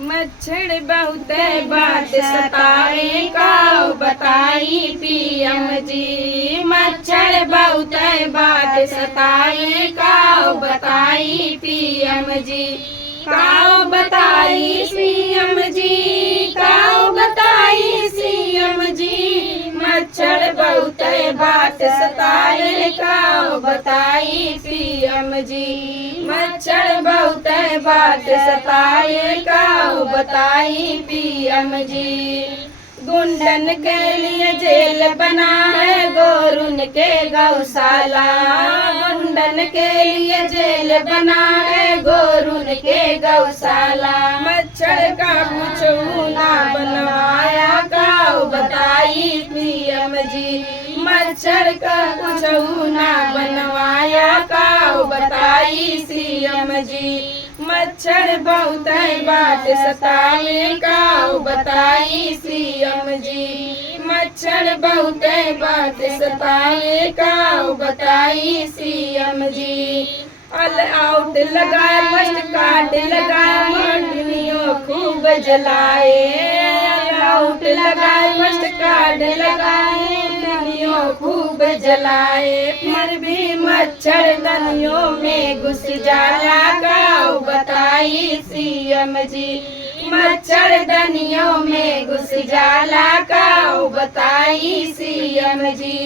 मच्छर बहुत बात सताए काऊ बताई पीएम जी। मच्छर बहुत बात सताए काऊ बताई पीएम जी। काऊ बताई सीएम जी, काऊ बताई सीएम जी। मच्छर बहुत बात सताए काऊ बताई पीएम जी। मच्छर बहुत बात सताए काऊ बताई पीएम जी। गुंडन के लिए जेल बना है गोरुन के गौशाला। गुंडन के लिए जेल बना है गोरुन के गौशाला। मच्छर का कुछ ना बनवाया काऊ बताई पीएम जी। मच्छर का कुछ ना बनवाया काऊ बताई सीएम जी। मच्छर बहुत बात सताए काऊ बताई सीएम जी। मच्छर बहुत बात सताए काऊ बताई सीएम जी। ऑल आउट लगाए फर्स्ट कार्ड लगाए मंडलियों खूब जलाए। ऑल आउट लगाए फर्स्ट कार्ड लगाए मंडलियों खूब जलाए। फिर भी मच्छर दनियों में घुस जाला काऊ बताई सीएम जी। मच्छर दनियों में घुस जाला काऊ बताई सीएम जी।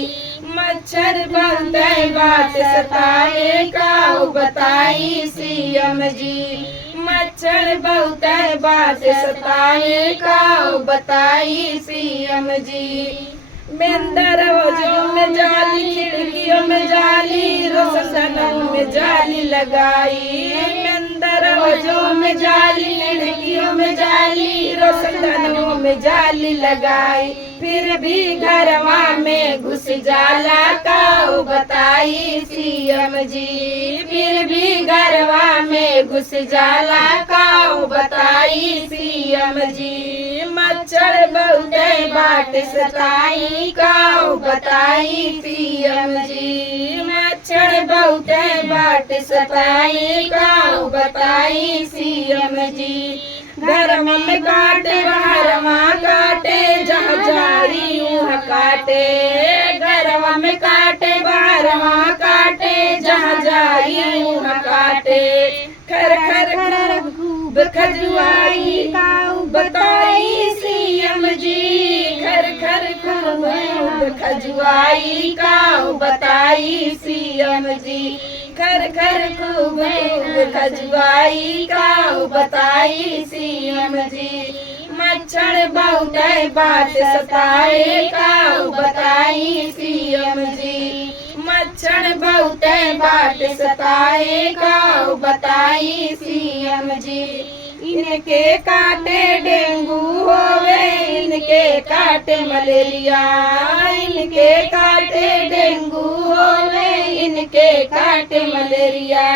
मच्छर बहुत बात सताए काऊ बताई सीएम जी। मच्छर बहुत बात सताए काऊ बताई सीएम जी। दरवाजों में जाली, खिड़कियों में जाली, रोशनों में जाली लगाई। दरवाजों में जाली, खिड़कियों में जाली, रोशनों में जाली लगाई। फिर भी घरवा में घुस जाला काऊ बताई सीएम जी। फिर भी घरवा में घुस जाला काऊ बताई सीएम जी। मच्छर बहुत बात सताई काऊ बताई पीएम जी। मच्छर बहुत बात सताई काऊ बताई सीएम जी। घर में काटे बाहरवा काटे, जहाँ जारी वहाँ काटे। घर में काटे बाहरवा काटे, जहाँ जारी वहाँ काटे। खर खर खर खूब खजुआई काऊ बताई सीएम जी। खर खर खूब खजुआई काऊ बताई सीएम जी। खर खर खूब खजुआई काऊ बताई सीएम जी। मच्छर बहुत बात सताए काऊ बताई सीएम जी। मच्छर बहुत बात सताए काऊ बताई सीएम जी। इनके काटे डेंगू होवे, इनके काटे मलेरिया। इनके काटे डेंगू होवे, इनके काटे मलेरिया।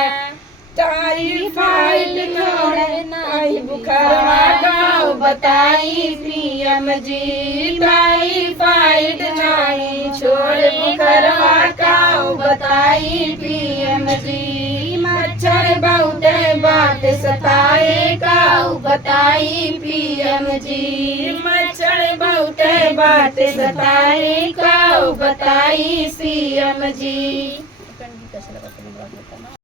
टाइफाइड छोड़े नहीं बुखारवा काऊ बताई पीएम जी। टाइफाइड नहीं छोड़े बुखारवा काऊ बताई पीएम जी। मच्छर बहुत बात सताए काऊ बताई पीएम जी। मच्छर बहुत बात सताए काऊ बताई सीएम जी।